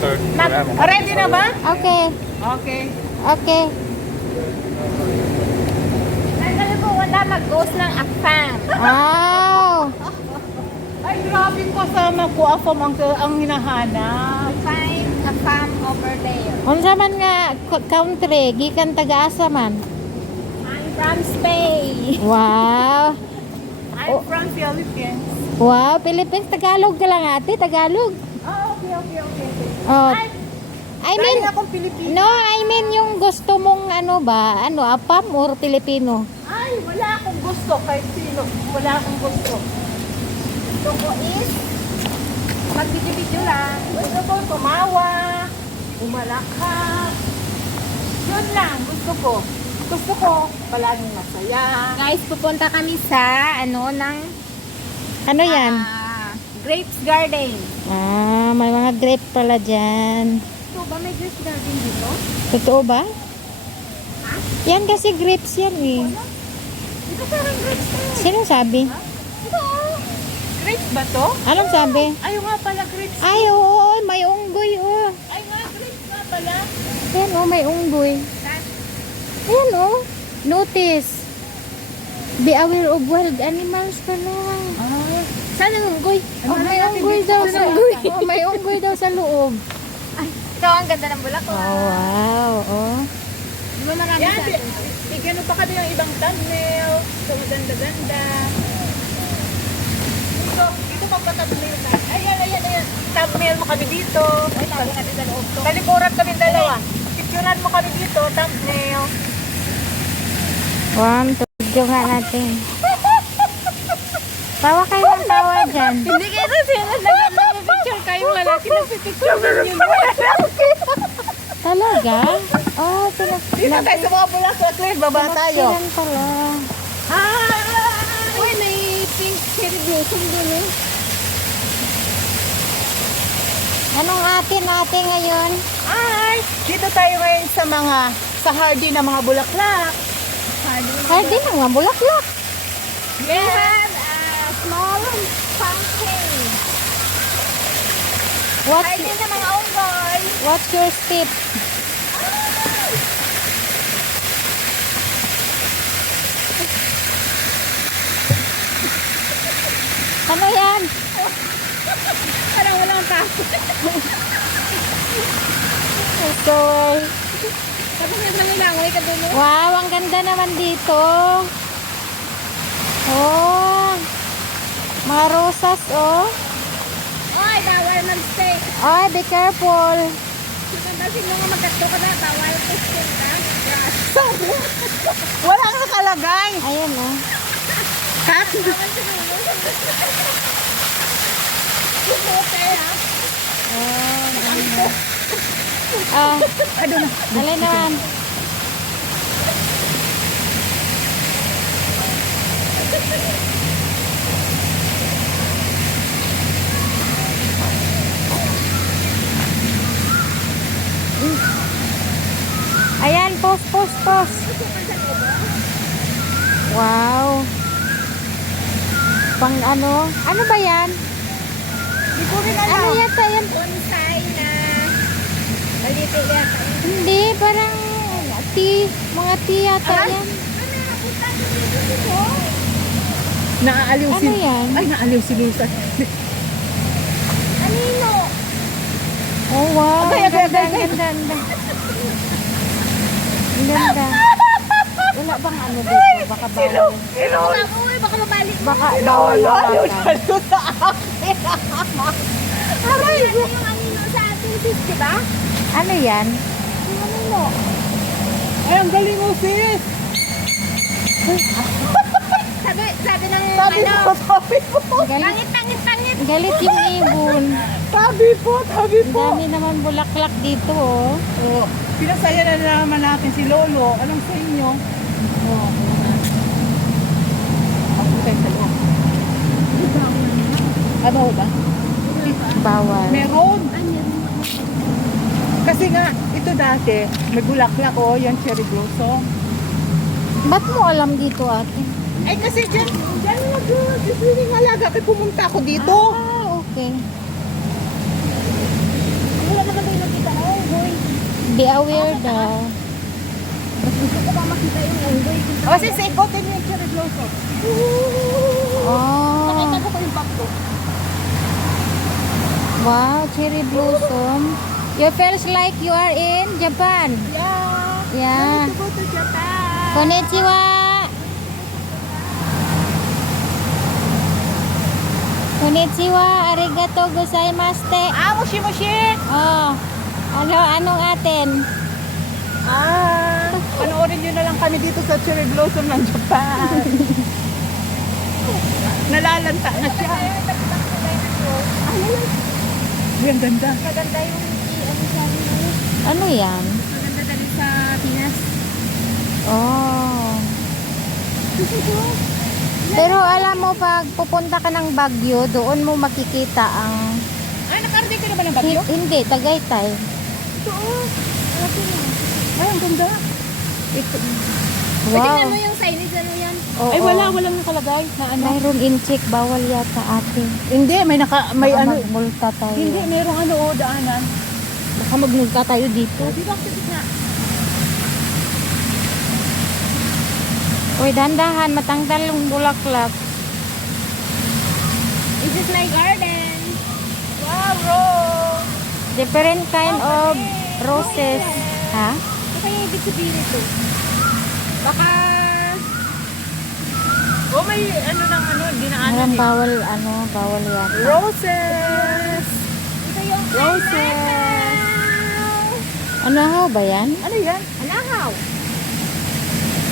sir. Ready na ba? Okay. Okay. Okay. Nagkala po wala mag-ghost ng afam. Wow. Ay, grabe ko kasama ko. Afam ang hinahanap. Find afam over there. Unsa man nga country gikan taga-asa man? I'm from Spain. Wow. I'm from Philippines. Wow, Philippines Tagalog ka lang ate, Tagalog. Ah, okay. Oh. Ay, I mean, dahil akong Pilipino. no, I mean yung gusto mong ano ba, ano, Apam or Pilipino? Ay, wala akong gusto kahit sino. Wala akong gusto. Gusto ko is magbibidyo lang. Gusto ko tumawa, umalakak. Yun lang, gusto ko. Gusto ko palaging masaya. Guys, pupunta kami sa ng Ano yan? Grapes Garden. Ah, may mga grape pala dyan. Ito ba may grapes garden dito? Totoo ba? Yan kasi grapes yan eh. Ito parang grapes na. Sino sabi? Ito. Grapes ba to? Anong sabi? Ayaw nga pala grapes. Ay, oo, may unggoy oh. Ay nga, grapes nga pala. Yan oh, may unggoy. Ayan oh, notice. Be aware of wild animals pala. Ah, Saan ang unggoy? Oh, may unggoy daw sa oh, may unggoy daw sa loob. Ito ang ganda ng bulak ko. Oh, wow. Oh. Di ba marami yan, sa atin? bigyan mo pa kami ng ibang thumbnail. So, maganda-ganda. Dito magpa-thumbnail na. Ayan. Thumbnail mo kami dito. Ay, lagi natin sa loob to. Talikuran kami dalawa. Picturean mo kami dito, thumbnail. One, two, nga natin. Tawa kayo ng tawa dyan. Hindi kayo na sila nag-picture kayong lalaki na picture ninyo. Talaga? Oh, Dito tayo sa mga bulaklak, Claire. Baba tayo. Pinagsilan pala. Uy, may pink cherry blossom dun eh. Anong ate ngayon? Ay, dito tayo ngayon sa hardy na mga bulaklak. Ay, di na nga, bulaklak. We have a small pumpkin. Ay, din sa mga unggoy. What's your step? Ano yan? Parang walang kaso. So, Tapos may malinangoy ka dun. wow, ang ganda naman dito. Oh, mga rosas, oh. Oy, bawal mag-stay. Ay, be careful. Kasi nung magkato ka na, bawal mag-stay ka. Grass. Walang nakalagay. Ayan, oh. Kat? Pumote ha. Oh, ganda. Ah, alin naman. Ayan, post. Wow. Pang ano? Ano ba yan? Hindi ko rin alam. Ano yata yan? Bonsai na maliit yata. Hindi, parang mga tea yata yan. Naaaliw Ano yan? Ay, naaliw si Lusa. Anino? Oh, wow. Okay, Ang ganda, okay. ang ganda. Ang ganda. Wala bang ano dito? Baka bawal. Uy, baka mabalik mo. Baka bawal Naaliw baka. siya sa akin. Aray, yung anino sa ating sis, di ba? Ano yan? Yung anino. Ay, ang galing mo, sis. Sabi ng Sabi po. Galit, pangit. galit yung ibon. Sabi po. Ang dami naman bulaklak dito, oh. Oh, pinasaya na naman natin si Lolo. Anong sa inyo? Oh. Ako tayo sa loob. Ano ba? Bawal. Meron. Kasi nga, ito dati, may bulaklak oh, yan cherry blossom. Ba't mo alam dito, ate? Ay kasi dyan nag-swimming alaga. Kaya pumunta ako dito. Ah, okay. Wala naman tayo Be aware daw. Gusto ko pa makita yung unggoy. Kasi sa ikotin niyo yung cherry blossom. Oh. Nakita ko yung back ko. Wow, cherry blossom. You feels like you are in Japan. Yeah. Yeah. To go to Japan. Konnichiwa. Konnichiwa, arigato gozaimashite. Mushi mushi. Oh. Anong atin? Panoorin nyo na lang kami dito sa cherry blossom ng Japan. Nalalanta na siya. Ay, ang ganda. Maganda yung ano sa ano. Ano yan? Maganda dali sa Pinas. Oh. Pero alam mo, pag pupunta ka ng Baguio, doon mo makikita ang... Ay, nakarating ka na ba ng Baguio? Hindi, Tagaytay. Ito, Ay, ang ganda. Ito. Wow. Tingnan mo yung signage, ano yan? Oo. Ay, walang nakalagay na ano. Mayroon in-check, bawal yata ate. Hindi, may Baka ano. magmulta tayo. Hindi, mayroong ano, daanan. Baka magmulta tayo dito. Dito ako sa gitna. Uy, dandahan, matanggal yung bulaklak. This is my garden. Wow, rose. Different kind of roses. Ha? Ano kaya ibig sabihin ito? Baka... Oh, may ano ng ano, dinaanan Parang eh. bawal yata. Roses. Ito yung Roses. Ano ho ba yan? Ano yan? anahaw.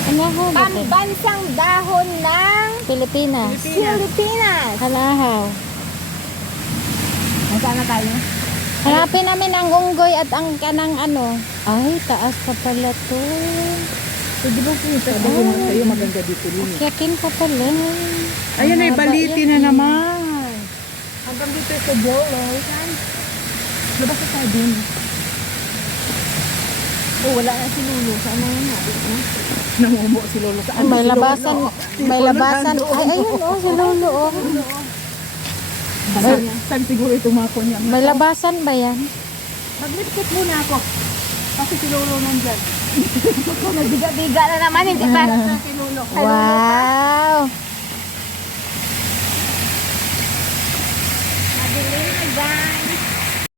Ano ho ba yan? Pambansang dahon ng Pilipinas. Pilipinas. Halahaw. Nasaan na tayo? Hanapin namin ang unggoy at ang kanang ano. Ay, taas pa pala to. Pwede ba kayo? Sabi ko nga sa'yo, maganda dito rin. Yakin pa pala. Ayan ay Ang haba baliti yan na eh. naman. Hanggang dito sa bolo. Labas na tayo din. Oh, wala na si Lolo. Saan na yun natin? Namumuo si Lolo. Saan May si Lolo? labasan. May labasan. Ay, ayun oh, si Lolo oh. Saan siguro ito mga kunya? May labasan ba yan? Maglipkit muna ako. Kasi si Lolo nandyan. Nagbiga-biga na naman, hindi ba? Si Lolo. Wow! Madilim na guys.